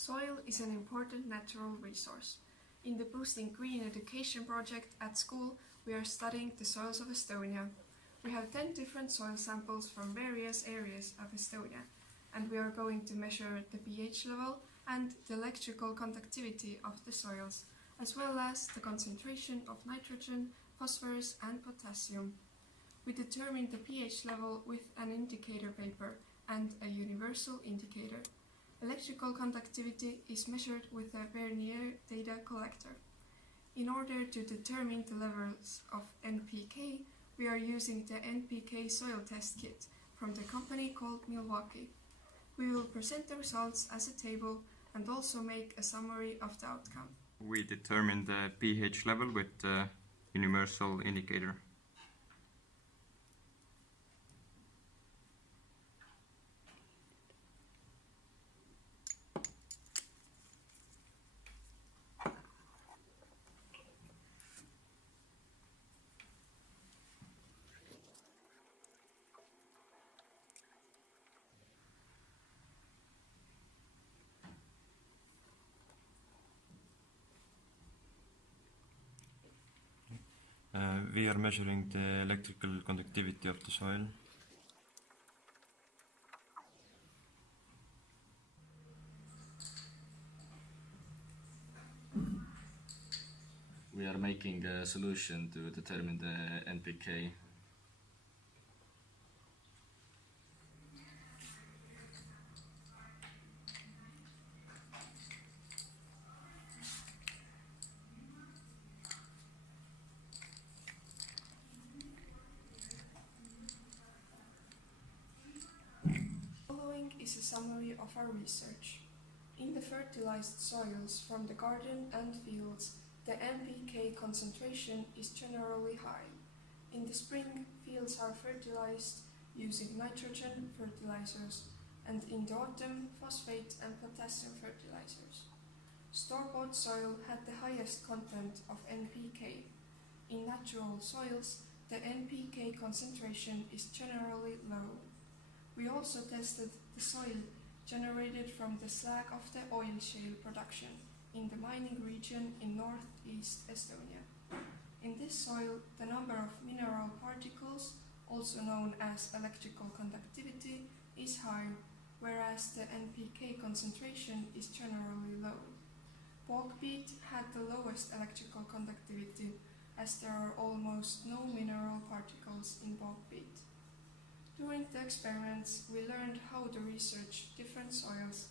Soil is an important natural resource. In the Boosting Green Education project at school, we are studying the soils of Estonia. We have 10 different soil samples from various areas of Estonia, and we are going to measure the pH level and the electrical conductivity of the soils, as well as the concentration of nitrogen, phosphorus and potassium. We determine the pH level with an indicator paper and a universal indicator. Electrical conductivity is measured with a vernier data collector. In order to determine the levels of NPK, we are using the NPK soil test kit from the company called Milwaukee. We will present the results as a table and also make a summary of the outcome. We determine the pH level with the universal indicator. We are measuring the electrical conductivity of the soil. We are making a solution to determine the NPK. Following is a summary of our research. In the fertilized soils from the garden and fields, the NPK concentration is generally high. In the spring, fields are fertilized using nitrogen fertilizers, and in the autumn, phosphate and potassium fertilizers. Store-bought soil had the highest content of NPK. In natural soils, the NPK concentration is generally low. We also tested the soil generated from the slag of the oil shale production in the mining region in northeast Estonia. In this soil, the number of mineral particles, also known as electrical conductivity, is high, whereas the NPK concentration is generally low. Bauxite had the lowest electrical conductivity, as there are almost no mineral particles in bauxite. During the experiments, we learned how to research different soils